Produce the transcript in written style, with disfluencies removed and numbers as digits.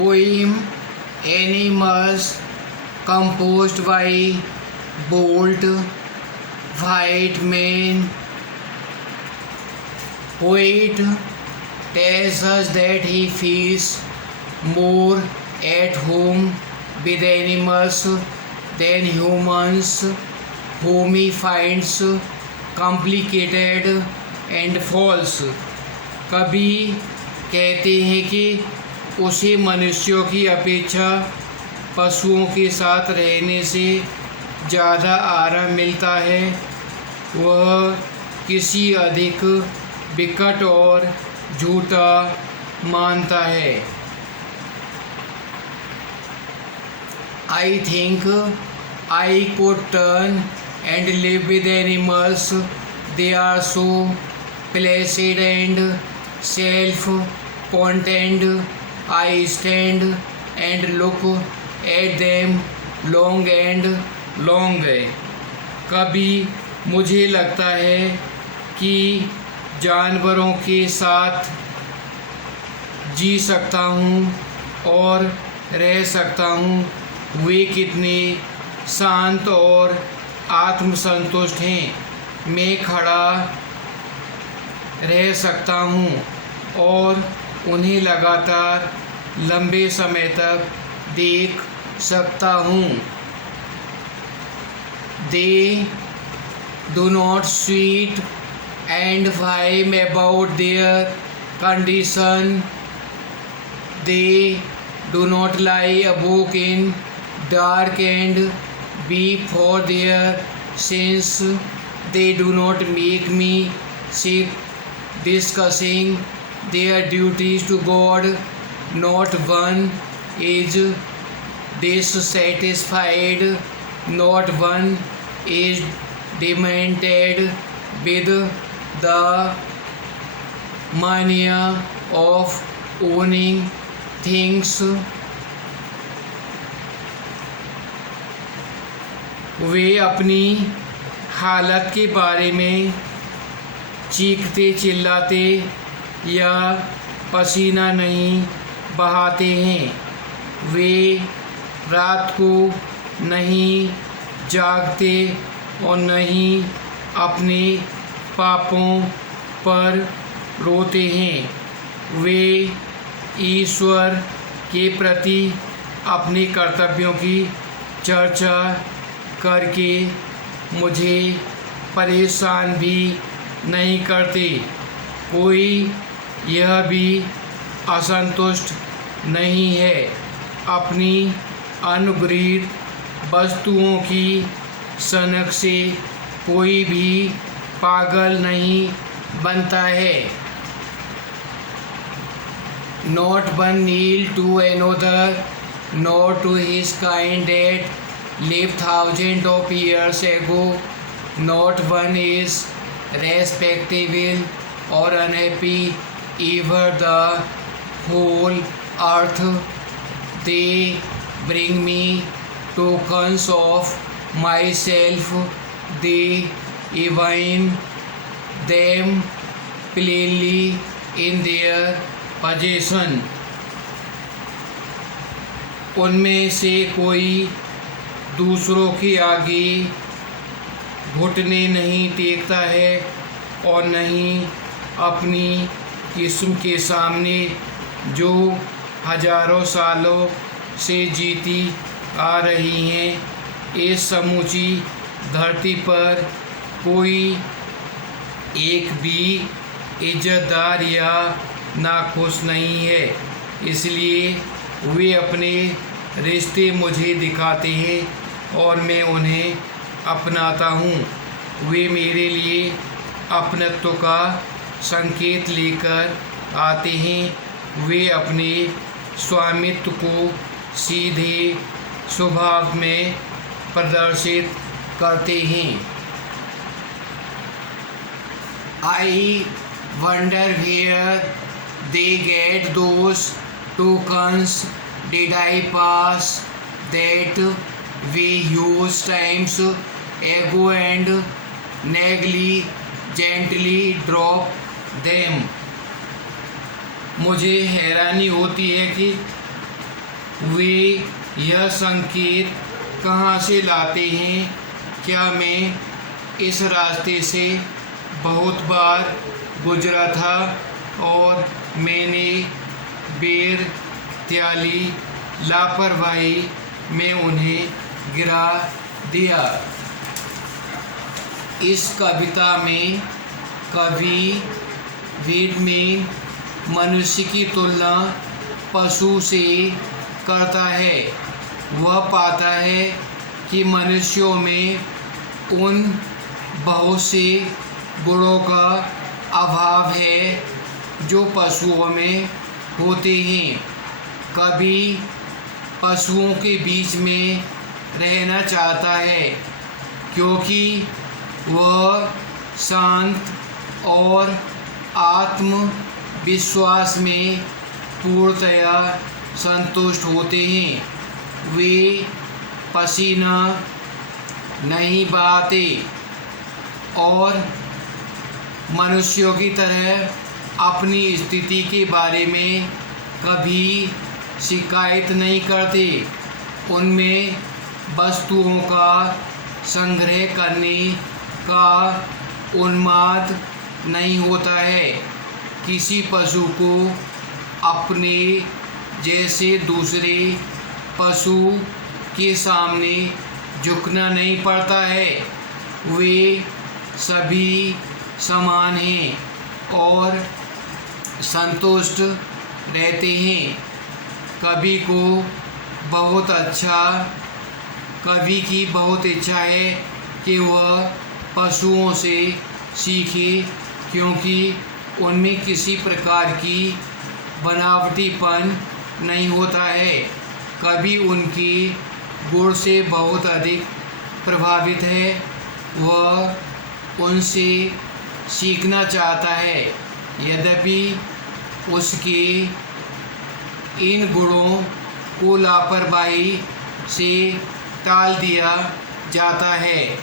Poem Animals composed by Bolt White Man. Poet tells us that he feels more at home with animals than humans, whom he finds complicated and false. कवि कहते हैं कि उसे मनुष्यों की अपेक्षा पशुओं के साथ रहने से ज़्यादा आराम मिलता है। वह किसी अधिक विकट और झूठा मानता है। I think I could turn and live with animals. They are so placid and self-contained. I stand and look at them long and long. कभी मुझे लगता है कि जानवरों के साथ जी सकता हूँ और रह सकता हूँ। वे कितने शांत और आत्मसंतुष्ट हैं। मैं खड़ा रह सकता हूँ और उन्हें लगातार लंबे समय तक देख सकता हूँ। They do not sweat and whine about their condition. They do not lie awake in dark and weep for their sins. They do not make me sick discussing their duties to God. Not one is dissatisfied, not one is demented with the mania of owning things. वे अपनी हालत के बारे में चीखते चिल्लाते या पसीना नहीं बहाते हैं। वे रात को नहीं जागते और नहीं अपने पापों पर रोते हैं। वे ईश्वर के प्रति अपने कर्तव्यों की चर्चा करके मुझे परेशान भी नहीं करते। कोई यह भी असंतुष्ट नहीं है। अपनी अनुग्रहित वस्तुओं की सनक से कोई भी पागल नहीं बनता है। Not one kneel to another, nor to his kind that lived thousands of years ago. Not one is respectable or unhappy, even the whole earth. They bring me tokens of myself. They divine them plainly in their possession. उनमें से कोई दूसरों के आगे घुटने नहीं टेकता है और नहीं अपनी किस्म के सामने जो हजारों सालों से जीती आ रही हैं। इस समूची धरती पर कोई एक भी इज्जतदार या नाखुश नहीं है। इसलिए वे अपने रिश्ते मुझे दिखाते हैं और मैं उन्हें अपनाता हूँ। वे मेरे लिए अपनत्व का संकेत लेकर आते हैं। वे अपने स्वामित्व को सीधे स्वभाव में प्रदर्शित करते हैं। I wonder where they get those tokens. Did I pass that way used times ago and negligently drop them? मुझे हैरानी होती है कि वे यह संकेत कहाँ से लाते हैं? क्या मैं इस रास्ते से बहुत बार गुजरा था और मैंने बेरत्याली लापरवाही में उन्हें गिरा दिया। इस कविता में कवि वेडमैन मनुष्य की तुलना पशु से करता है। वह पाता है कि मनुष्यों में उन बहुत से गुणों का अभाव है जो पशुओं में होते हैं। कवि पशुओं के बीच में रहना चाहता है क्योंकि वह शांत और आत्मविश्वास में पूर्णतया संतुष्ट होते हैं। वे पसीना नहीं बहाते और मनुष्यों की तरह अपनी स्थिति के बारे में कभी शिकायत नहीं करते। उनमें वस्तुओं का संग्रह करने का उन्माद नहीं होता है। किसी पशु को अपने जैसे दूसरे पशु के सामने झुकना नहीं पड़ता है। वे सभी समान हैं और संतुष्ट रहते हैं। कवि की बहुत इच्छा है कि वह पशुओं से सीखे क्योंकि उनमें किसी प्रकार की बनावटीपन नहीं होता है। कवि उनके गुण से बहुत अधिक प्रभावित है। वह उनसे सीखना चाहता है, यद्यपि उसके इन गुणों को लापरवाही से टाल दिया जाता है।